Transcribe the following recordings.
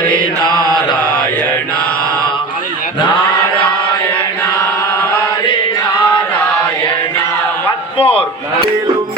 Hari Narayana Narayana Hari Narayana One more. மேலும்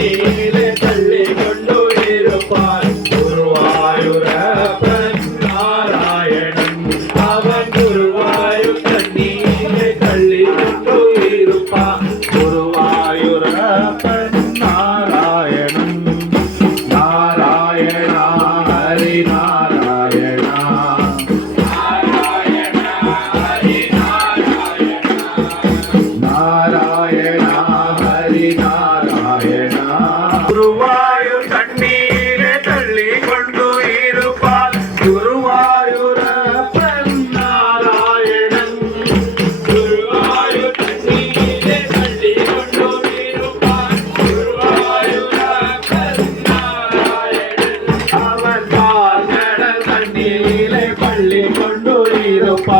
நீரிலே தள்ளி கொண்டு இருப்பான் குருவாயூரப்பன் நாராயணன் அவன் குருவாயூர் தண்ணீரை தள்ளி கொண்டு இருப்பான் குருவாயூரப்பன் நாராயணன் நாராயணா ஹரி நாராயணா நாராயணா ஹரி நாராயணா நாராயணா ஹரி நாராயணா அள்ளி கொண்டுளிருப்பா